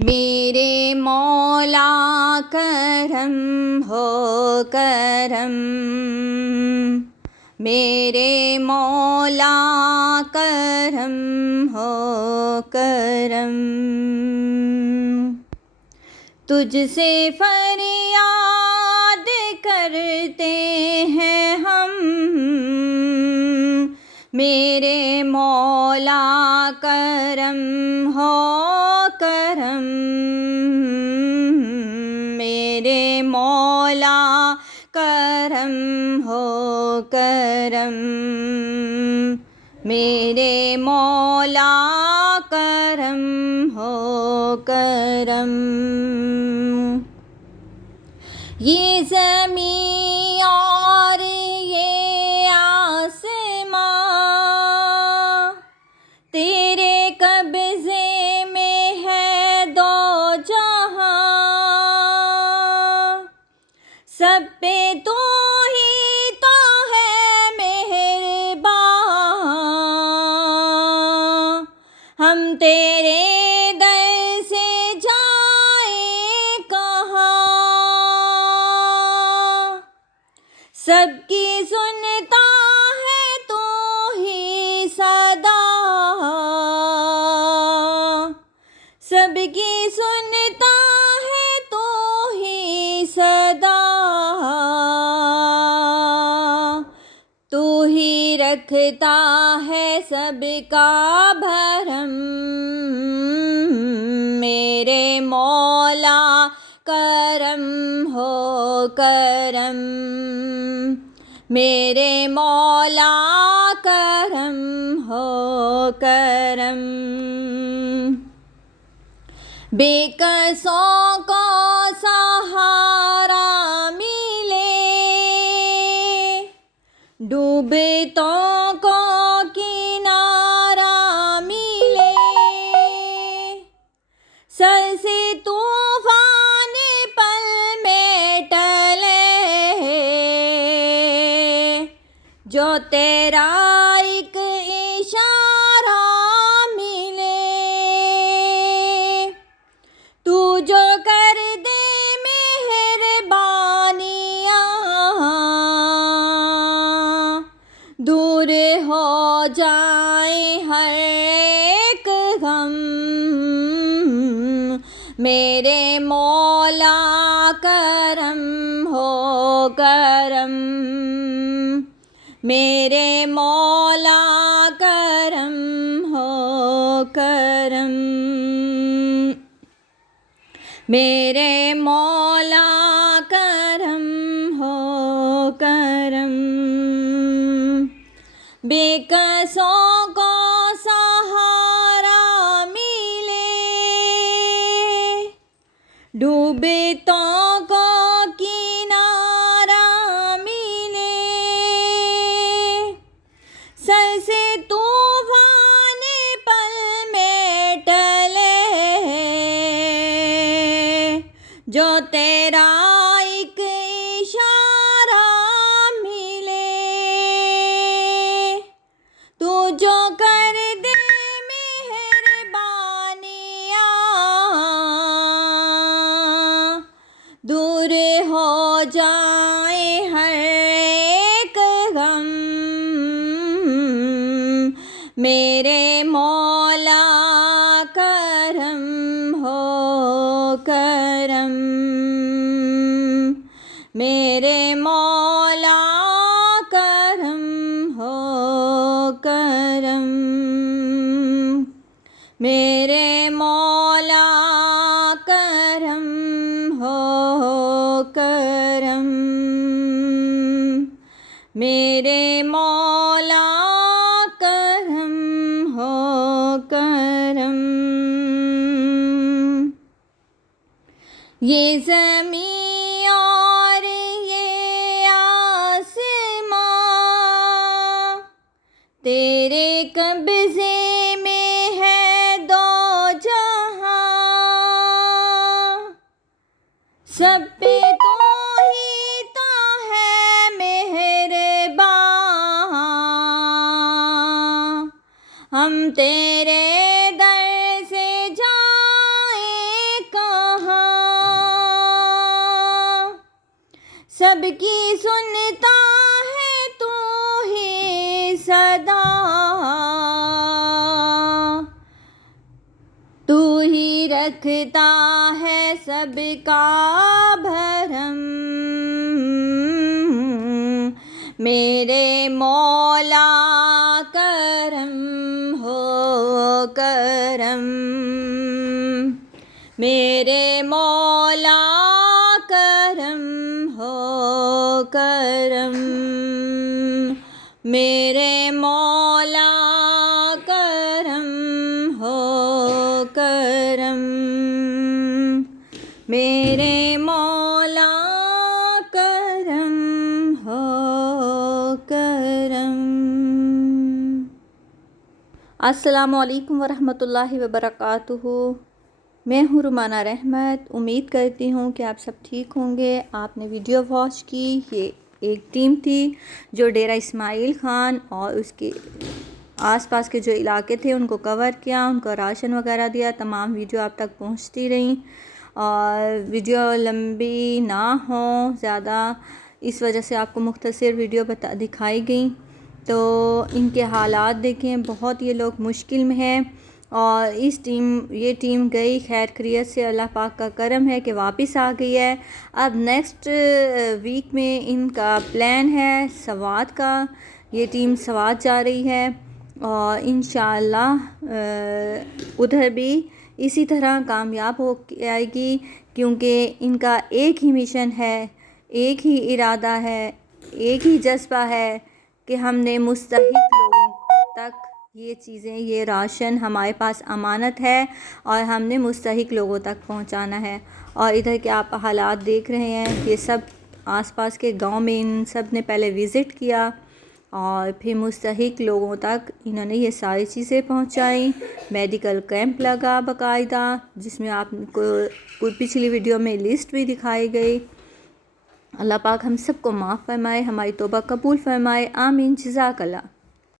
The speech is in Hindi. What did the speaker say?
मेरे मौला करम हो करम, मेरे मौला करम हो करम। तुझसे फरियाद करते हैं हम, मेरे मौला करम हो करम, मेरे मौला करम हो करम, मेरे मौला करम हो करम। ये ज़मीं और ये आसमां तेरे कब्ज़े में है दो जहां, सब पे तू ही तो है मेहरबान, हम तेरे दर से जाए कहाँ। सबकी सुनता है तू ही सदा, सबकी सुनता है तू ही सदा, तू ही रखता है सबका भरम, मेरे मौला करम हो करम, मेरे मौला करम हो करम। बेकसों को सहारा मिले, डूबतों को किनारा मिले, सर से तूफान पल में टले, जो तेरा एक इशारा मिले, तू जो कर दे मेहरबानियाँ, दूर हो जाए हर एक गम, मेरे मौला करम हो करम, मेरे मौला करम हो करम, मेरे मौला करम हो करम। बेकसों को सहारा मिले, डूबतों को किनारा मिले, सर से तूफान पल में टले, जो तेरा एक इशारा मिले, तू जो कर दे मेहरबानियाँ, दूर हो जाए हर एक गम, मेरे मौला करम हो करम, मेरे मौला करम हो करम, मेरे मौला करम हो करम, मेरे मौला करम हो करम। ये ज़मीं और ये आसमां तेरे कब्ज़े में है दो जहां, सब पे तू ही तो है मेहरबान, हम तेरे दर से जाए सबकी सुनता है तू ही सदा, तू ही रखता है सबका भरम। मेरे मौला करम हो करम, मेरे मौला करम हो करम, मेरे मौला करम हो करम, मेरे मौला करम हो करम। अस्सलामु अलैकुम वरहमतुल्लाहि वबरकातुहू। मैं हूँ रुमाना रहमत। उम्मीद करती हूँ कि आप सब ठीक होंगे। आपने वीडियो वॉच की। ये एक टीम थी जो डेरा इस्माइल ख़ान और उसके आसपास के जो इलाके थे उनको कवर किया, उनको राशन वगैरह दिया। तमाम वीडियो आप तक पहुँचती रहीं और वीडियो लंबी ना हो ज़्यादा, इस वजह से आपको मुख्तसर वीडियो दिखाई गई। तो इनके हालात देखें, बहुत ये लोग मुश्किल में हैं और ये टीम गई खैर खैरियत से। अल्लाह पाक का करम है कि वापस आ गई है। अब नेक्स्ट वीक में इनका प्लान है सवात का। ये टीम सवात जा रही है और इंशाअल्लाह उधर भी इसी तरह कामयाब हो आएगी, क्योंकि इनका एक ही मिशन है, एक ही इरादा है, एक ही जज्बा है कि हमने मुस्तहिक लोगों तक ये चीज़ें, ये राशन हमारे पास अमानत है और हमने मुस्तहिक लोगों तक पहुंचाना है। और इधर के आप हालात देख रहे हैं, ये सब आसपास के गांव में इन सब ने पहले विज़िट किया और फिर मुस्तहिक लोगों तक इन्होंने ये सारी चीज़ें पहुंचाई। मेडिकल कैंप लगा बाकायदा, जिसमें आपको पिछली वीडियो में लिस्ट भी दिखाई गई। अल्लाह पाक हम सबको माफ़ फरमाए, हमारी तौबा कबूल फरमाए। आमीन। जज़ाकल्लाह।